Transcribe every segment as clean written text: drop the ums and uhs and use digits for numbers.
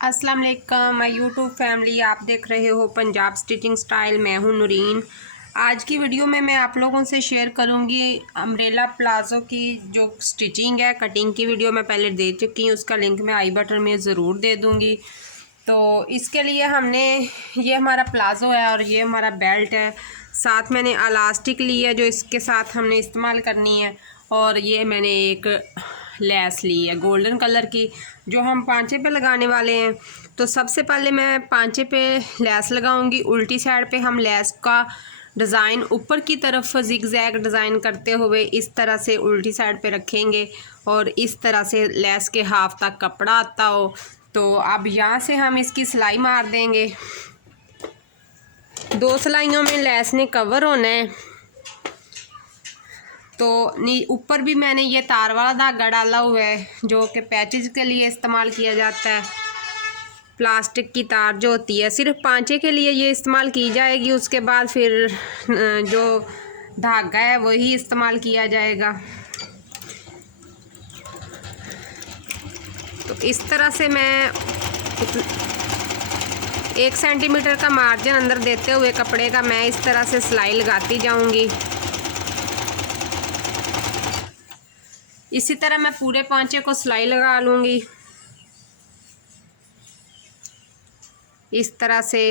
अस्सलाम वालेकुम my YouTube family. आप देख रहे हो पंजाब स्टिचिंग स्टाइल। मैं हूं नूरीन। आज की वीडियो में मैं आप लोगों से शेयर करूंगी अम्ब्रेला प्लाज़ो की जो स्टिचिंग है। कटिंग की वीडियो मैं पहले दे चुकी हूं, उसका लिंक मैं आई बटन में ज़रूर दे दूंगी। तो इसके लिए हमने ये हमारा प्लाज़ो है और ये हमारा बेल्ट है। साथ मैंने इलास्टिक ली है जो इसके साथ हमने इस्तेमाल करनी है, और ये मैंने एक लेस ली है गोल्डन कलर की जो हम पांचे पे लगाने वाले हैं। तो सबसे पहले मैं पांचे पे लेस लगाऊंगी। उल्टी साइड पे हम लेस का डिज़ाइन ऊपर की तरफ जिगजैग डिज़ाइन करते हुए इस तरह से उल्टी साइड पे रखेंगे, और इस तरह से लेस के हाफ तक कपड़ा आता हो। तो अब यहाँ से हम इसकी सिलाई मार देंगे। 2 सिलाइयों में लेस ने कवर होना है। तो ऊपर भी मैंने ये तार वाला धागा डाला हुआ है जो कि पैचेज के लिए इस्तेमाल किया जाता है। प्लास्टिक की तार जो होती है सिर्फ पांचे के लिए ये इस्तेमाल की जाएगी, उसके बाद फिर जो धागा है वही इस्तेमाल किया जाएगा। तो इस तरह से मैं 1 सेंटीमीटर का मार्जिन अंदर देते हुए कपड़े का मैं इस तरह से सिलाई लगाती जाऊंगी। इसी तरह मैं पूरे पांचे को सिलाई लगा लूँगी। इस तरह से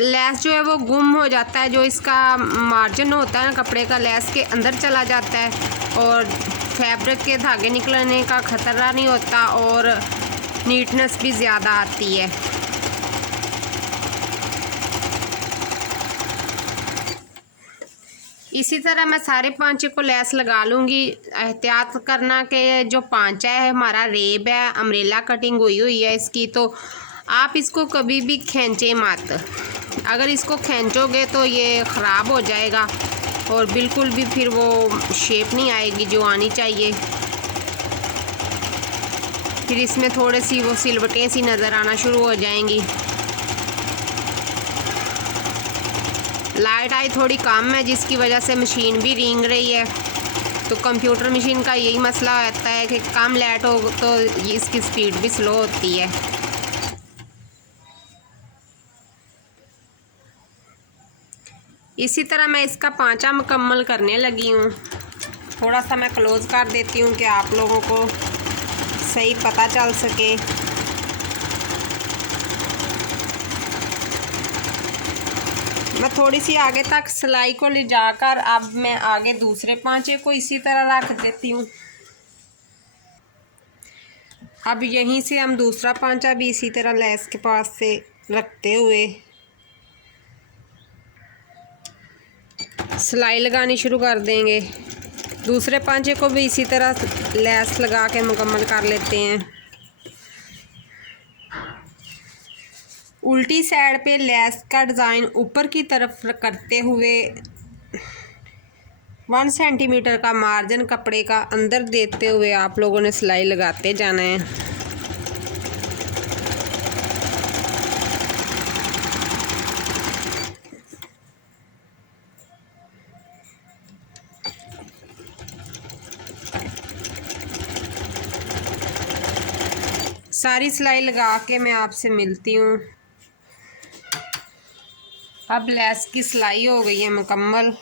लेस जो है वो गुम हो जाता है। जो इसका मार्जिन होता है ना कपड़े का, लेस के अंदर चला जाता है और फैब्रिक के धागे निकलने का ख़तरा नहीं होता, और नीटनेस भी ज़्यादा आती है। इसी तरह मैं सारे पांचे को लेस लगा लूँगी। एहतियात करना कि जो पांचा है हमारा रेब है, अम्ब्रेला कटिंग हुई है इसकी, तो आप इसको कभी भी खींचे मत। अगर इसको खींचोगे तो ये ख़राब हो जाएगा और बिल्कुल भी फिर वो शेप नहीं आएगी जो आनी चाहिए। फिर इसमें थोड़ी सी वो सिलवटें सी नज़र आना शुरू हो जाएंगी। लाइट आई थोड़ी कम है जिसकी वजह से मशीन भी रींग रही है। तो कंप्यूटर मशीन का यही मसला रहता है कि कम लाइट हो तो इसकी स्पीड भी स्लो होती है। इसी तरह मैं इसका पांचा मुकम्मल करने लगी हूँ। थोड़ा सा मैं क्लोज़ कर देती हूँ कि आप लोगों को सही पता चल सके। मैं थोड़ी सी आगे तक सिलाई को ले जाकर अब मैं आगे दूसरे पांचे को इसी तरह रख देती हूँ। अब यहीं से हम दूसरा पांचा भी इसी तरह लेस के पास से रखते हुए सिलाई लगानी शुरू कर देंगे। दूसरे पांचे को भी इसी तरह लेस लगा के मुकम्मल कर लेते हैं। उल्टी साइड पे लेस का डिज़ाइन ऊपर की तरफ करते हुए 1 सेंटीमीटर का मार्जिन कपड़े का अंदर देते हुए आप लोगों ने सिलाई लगाते जाना है। सारी सिलाई लगा के मैं आपसे मिलती हूँ। अब लेस की सिलाई हो गई है मुकम्मल।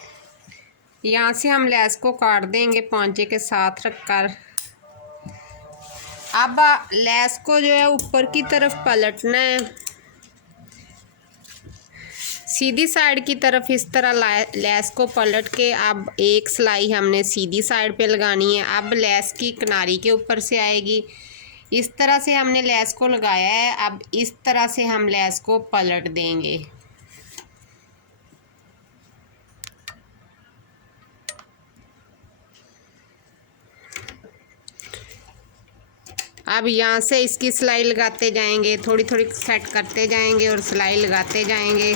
यहाँ से हम लेस को काट देंगे पांचे के साथ रखकर। अब लेस को जो है ऊपर की तरफ पलटना है, सीधी साइड की तरफ इस तरह लेस को पलट के अब एक सिलाई हमने सीधी साइड पे लगानी है। अब लेस की किनारी के ऊपर से आएगी। इस तरह से हमने लेस को लगाया है। अब इस तरह से हम लेस को पलट देंगे। अब यहाँ से इसकी सिलाई लगाते जाएंगे, थोड़ी थोड़ी सेट करते जाएंगे और सिलाई लगाते जाएंगे।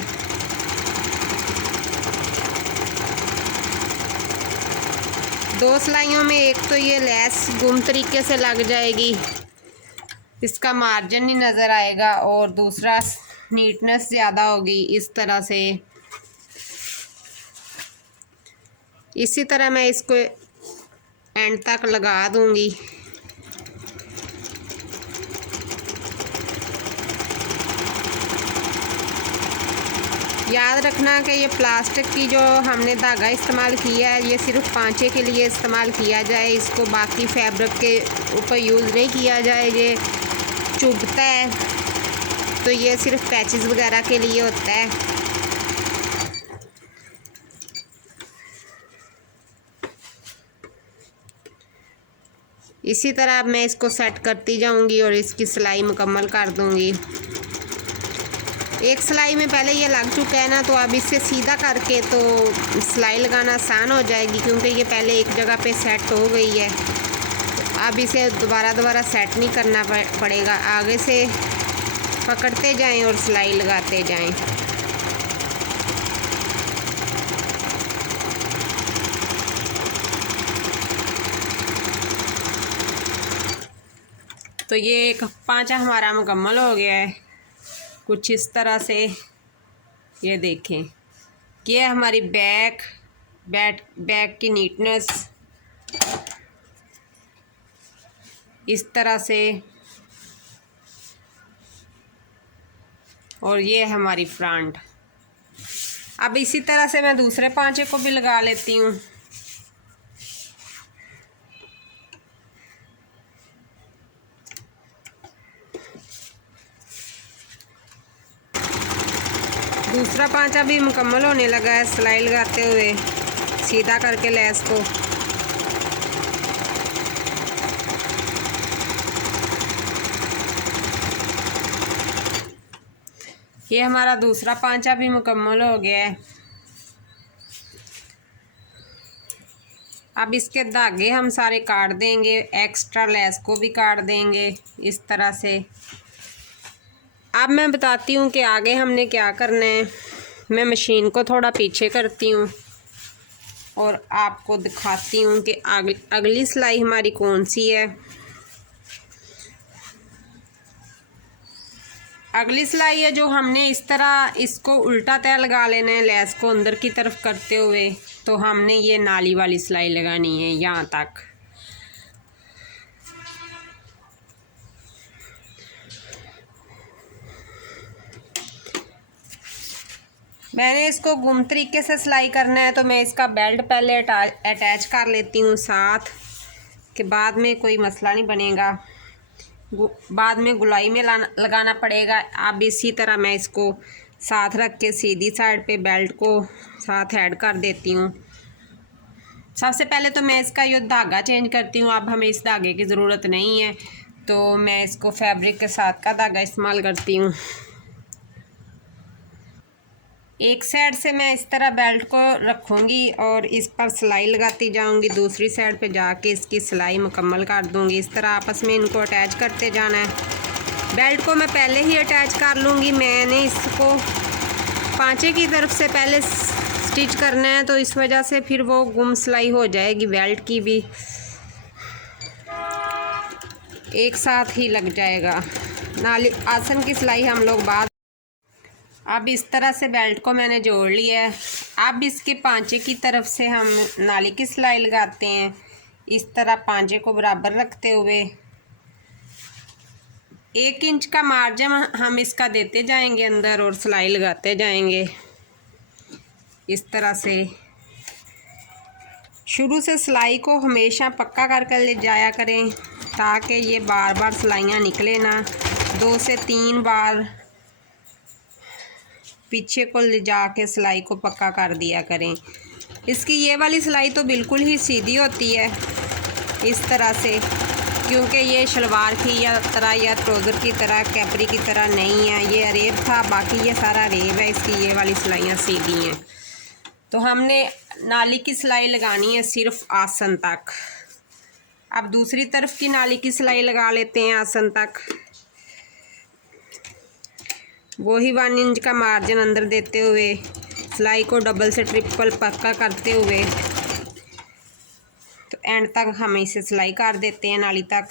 दो सिलाइयों में एक तो ये लेस गुम तरीके से लग जाएगी, इसका मार्जिन नहीं नज़र आएगा, और दूसरा नीटनेस ज़्यादा होगी। इस तरह से इसी तरह मैं इसको एंड तक लगा दूंगी। याद रखना कि ये प्लास्टिक की जो हमने धागा इस्तेमाल किया है ये सिर्फ पांचे के लिए इस्तेमाल किया जाए, इसको बाकी फैब्रिक के ऊपर यूज़ नहीं किया जाए, ये चुभता है, तो ये सिर्फ पैचेस वगैरह के लिए होता है। इसी तरह अब मैं इसको सेट करती जाऊंगी और इसकी सिलाई मुकम्मल कर दूंगी। एक सिलाई में पहले ये लग चुका है ना, तो अब इससे सीधा करके तो सिलाई लगाना आसान हो जाएगी, क्योंकि ये पहले एक जगह पे सेट हो गई है। अब इसे दोबारा सेट नहीं करना पड़ेगा, आगे से पकड़ते जाएं और सिलाई लगाते जाएं। तो ये एक पांचा हमारा मुकम्मल हो गया है कुछ इस तरह से। ये देखें, ये हमारी बैक की नीटनेस इस तरह से, और ये हमारी फ्रंट। अब इसी तरह से मैं दूसरे पांचे को भी लगा लेती हूँ। दूसरा पांचा भी मुकम्मल होने लगा है सिलाई लगाते हुए, सीधा करके लेस को। ये हमारा दूसरा पांचा भी मुकम्मल हो गया है। अब इसके धागे हम सारे काट देंगे, एक्स्ट्रा लेस को भी काट देंगे इस तरह से। अब मैं बताती हूँ कि आगे हमने क्या करना है। मैं मशीन को थोड़ा पीछे करती हूँ और आपको दिखाती हूँ कि अगली सिलाई हमारी कौन सी है। अगली सिलाई है जो हमने इस तरह इसको उल्टा तय लगा लेना है, लेस को अंदर की तरफ करते हुए। तो हमने ये नाली वाली सिलाई लगानी है यहाँ तक। मैंने इसको गुम तरीके से सिलाई करना है, तो मैं इसका बेल्ट पहले अटैच कर लेती हूँ साथ, कि बाद में कोई मसला नहीं बनेगा, बाद में गुलाई में लगाना पड़ेगा। अब इसी तरह मैं इसको साथ रख के सीधी साइड पे बेल्ट को साथ ऐड कर देती हूँ। सबसे पहले तो मैं इसका ये धागा चेंज करती हूँ। अब हमें इस धागे की ज़रूरत नहीं है, तो मैं इसको फैब्रिक के साथ का धागा इस्तेमाल करती हूँ। एक साइड से मैं इस तरह बेल्ट को रखूँगी और इस पर सिलाई लगाती जाऊँगी, दूसरी साइड पे जाके इसकी सिलाई मुकम्मल कर दूँगी। इस तरह आपस में इनको अटैच करते जाना है। बेल्ट को मैं पहले ही अटैच कर लूँगी। मैंने इसको पांचे की तरफ से पहले स्टिच करना है, तो इस वजह से फिर वो गुम सिलाई हो जाएगी, बेल्ट की भी एक साथ ही लग जाएगा। नाली आसन की सिलाई हम लोग बाद। अब इस तरह से बेल्ट को मैंने जोड़ लिया है। अब इसके पांचे की तरफ से हम नाली की सिलाई लगाते हैं। इस तरह पांचे को बराबर रखते हुए 1 इंच का मार्जिन हम इसका देते जाएंगे अंदर और सिलाई लगाते जाएंगे। इस तरह से शुरू से सिलाई को हमेशा पक्का करके ले जाया करें, ताकि ये बार बार सिलाइयाँ निकले ना। 2 से 3 बार पीछे को ले जाके सिलाई को पक्का कर दिया करें। इसकी ये वाली सिलाई तो बिल्कुल ही सीधी होती है इस तरह से, क्योंकि ये शलवार की या तरह या ट्राउज़र की तरह कैपरी की तरह नहीं है। ये अरेब था, बाकी ये सारा अरेब है। इसकी ये वाली सिलाइयाँ सीधी हैं। तो हमने नाली की सिलाई लगानी है सिर्फ आसन तक। अब दूसरी तरफ की नाली की सिलाई लगा लेते हैं आसन तक। वही 1 इंच का मार्जिन अंदर देते हुए सिलाई को डबल से ट्रिपल पक्का करते हुए तो एंड तक हम इसे सिलाई कर देते हैं नाली तक।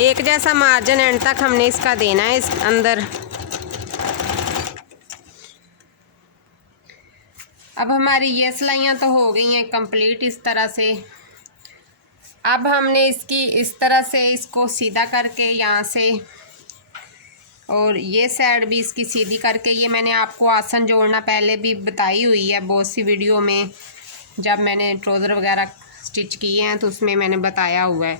एक जैसा मार्जिन एंड तक हमने इसका देना है इस अंदर। अब हमारी ये सिलाइयाँ तो हो गई हैं कंप्लीट इस तरह से। अब हमने इसकी इस तरह से इसको सीधा करके यहाँ से और ये साइड भी इसकी सीधी करके, ये मैंने आपको आसन जोड़ना पहले भी बताई हुई है बहुत सी वीडियो में, जब मैंने ट्राउज़र वगैरह स्टिच किए हैं तो उसमें मैंने बताया हुआ है।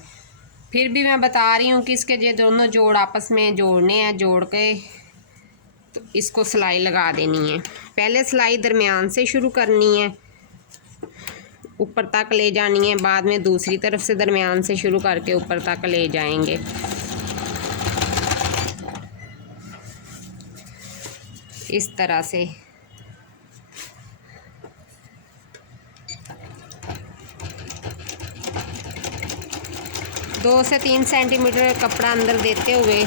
फिर भी मैं बता रही हूँ कि इसके ये दोनों जोड़ आपस में जोड़ने हैं, जोड़ के तो इसको सिलाई लगा देनी है। पहले सिलाई दरमियान से शुरू करनी है, ऊपर तक ले जानी है, बाद में दूसरी तरफ से दरमियान से शुरू करके ऊपर तक ले जाएंगे। इस तरह से दो से 3 सेंटीमीटर कपड़ा अंदर देते हुए,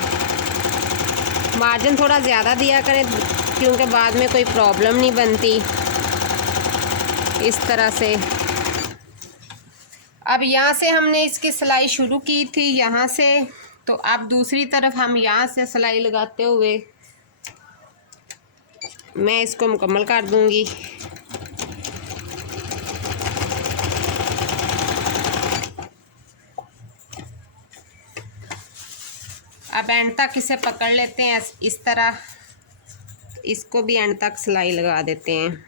मार्जिन थोड़ा ज़्यादा दिया करें क्योंकि बाद में कोई प्रॉब्लम नहीं बनती। इस तरह से अब यहाँ से हमने इसकी सिलाई शुरू की थी यहाँ से, तो अब दूसरी तरफ हम यहाँ से सिलाई लगाते हुए मैं इसको मुकम्मल कर दूँगी। अब एंड तक इसे पकड़ लेते हैं इस तरह, इसको भी एंड तक सिलाई लगा देते हैं।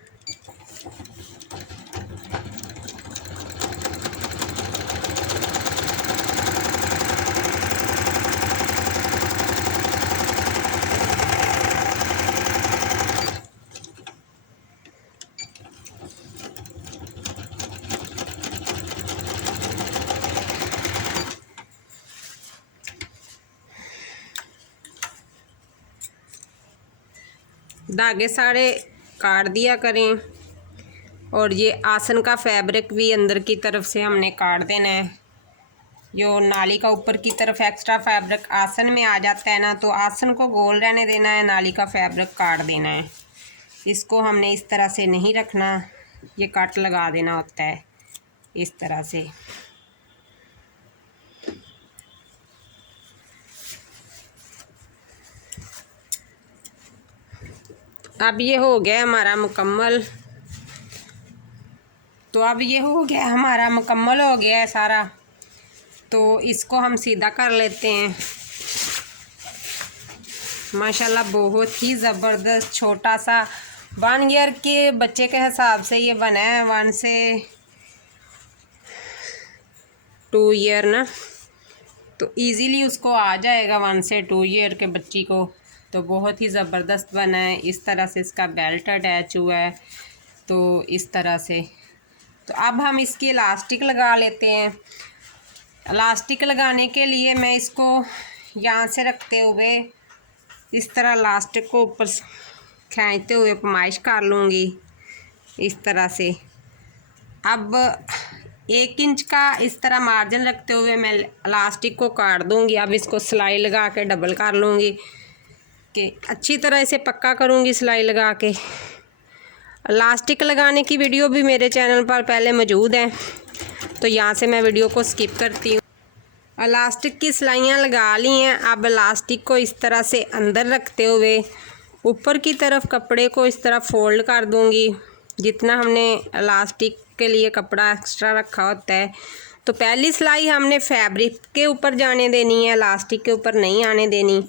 धागे सारे काट दिया करें, और ये आसन का फैब्रिक भी अंदर की तरफ से हमने काट देना है। जो नाली का ऊपर की तरफ एक्स्ट्रा फैब्रिक आसन में आ जाता है ना, तो आसन को गोल रहने देना है, नाली का फैब्रिक काट देना है। इसको हमने इस तरह से नहीं रखना, ये कट लगा देना होता है इस तरह से। अब ये हो गया हमारा मुकम्मल, तो अब ये हो गया हमारा मुकम्मल हो गया है सारा। तो इसको हम सीधा कर लेते हैं। माशाल्लाह बहुत ही ज़बरदस्त, छोटा सा 1 ईयर के बच्चे के हिसाब से ये बना है, 1 से 2 ईयर ना, तो इजीली उसको आ जाएगा 1 से 2 ईयर के बच्ची को। तो बहुत ही ज़बरदस्त बना है। इस तरह से इसका बेल्ट अटैच हुआ है, तो इस तरह से। तो अब हम इसकी इलास्टिक लगा लेते हैं। इलास्टिक लगाने के लिए मैं इसको यहाँ से रखते हुए इस तरह इलास्टिक को ऊपर खींचते हुए पैमाइश कर लूँगी इस तरह से। अब 1 इंच का इस तरह मार्जिन रखते हुए मैं इलास्टिक को काट दूँगी। अब इसको सिलाई लगा के डबल कर लूँगी कि अच्छी तरह इसे पक्का करूँगी सिलाई लगा के। इलास्टिक लगाने की वीडियो भी मेरे चैनल पर पहले मौजूद है, तो यहाँ से मैं वीडियो को स्किप करती हूँ। इलास्टिक की सिलाइयाँ लगा ली हैं। अब इलास्टिक को इस तरह से अंदर रखते हुए ऊपर की तरफ कपड़े को इस तरह फोल्ड कर दूँगी, जितना हमने इलास्टिक के लिए कपड़ा एक्स्ट्रा रखा होता है। तो पहली सिलाई हमने फैब्रिक के ऊपर जाने देनी है, इलास्टिक के ऊपर नहीं आने देनी।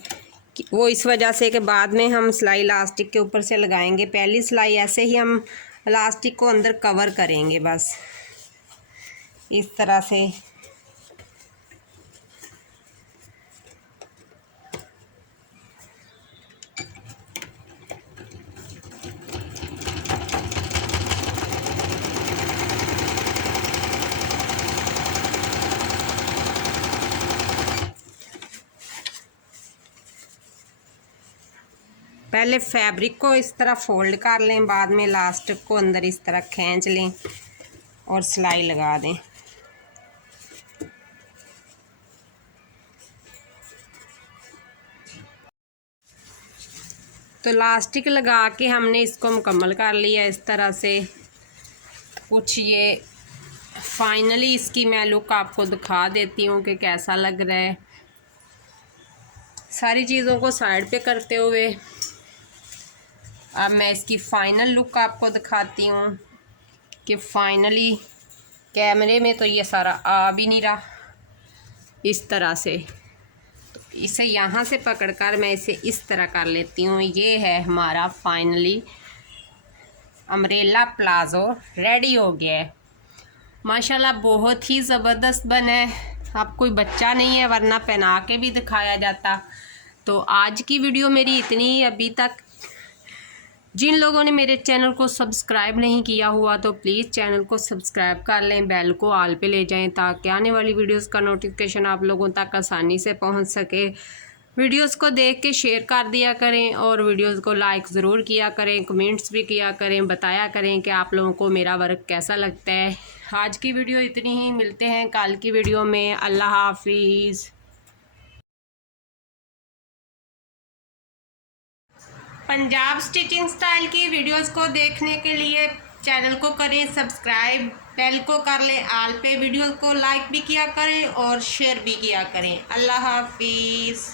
वो इस वजह से कि बाद में हम सिलाई इलास्टिक के ऊपर से लगाएंगे। पहली सिलाई ऐसे ही हम इलास्टिक को अंदर कवर करेंगे बस इस तरह से। पहले फैब्रिक को इस तरह फोल्ड कर लें, बाद में इलास्टिक को अंदर इस तरह खींच लें और सिलाई लगा दें। तो इलास्टिक लगा के हमने इसको मुकम्मल कर लिया इस तरह से। कुछ ये फाइनली इसकी मैं लुक आपको दिखा देती हूँ कि कैसा लग रहा है। सारी चीज़ों को साइड पे करते हुए अब मैं इसकी फ़ाइनल लुक आपको दिखाती हूँ कि फ़ाइनली कैमरे में तो ये सारा आ भी नहीं रहा इस तरह से। तो इसे यहाँ से पकड़कर मैं इसे इस तरह कर लेती हूँ। ये है हमारा फाइनली अम्ब्रेला प्लाज़ो रेडी हो गया है। माशाल्लाह बहुत ही ज़बरदस्त बना है। अब कोई बच्चा नहीं है वरना पहना के भी दिखाया जाता। तो आज की वीडियो मेरी इतनी ही। अभी तक जिन लोगों ने मेरे चैनल को सब्सक्राइब नहीं किया हुआ तो प्लीज़ चैनल को सब्सक्राइब कर लें, बेल को ऑल पे ले जाएं ताकि आने वाली वीडियोस का नोटिफिकेशन आप लोगों तक आसानी से पहुंच सके। वीडियोस को देख के शेयर कर दिया करें और वीडियोस को लाइक ज़रूर किया करें, कमेंट्स भी किया करें, बताया करें कि आप लोगों को मेरा वर्क कैसा लगता है। आज की वीडियो इतनी ही। मिलते हैं कल की वीडियो में। अल्लाह हाफिज़। पंजाब स्टिचिंग स्टाइल की वीडियोस को देखने के लिए चैनल को करें सब्सक्राइब, बेल को कर लें ऑल पे, वीडियो को लाइक भी किया करें और शेयर भी किया करें। अल्लाह हाफिज़।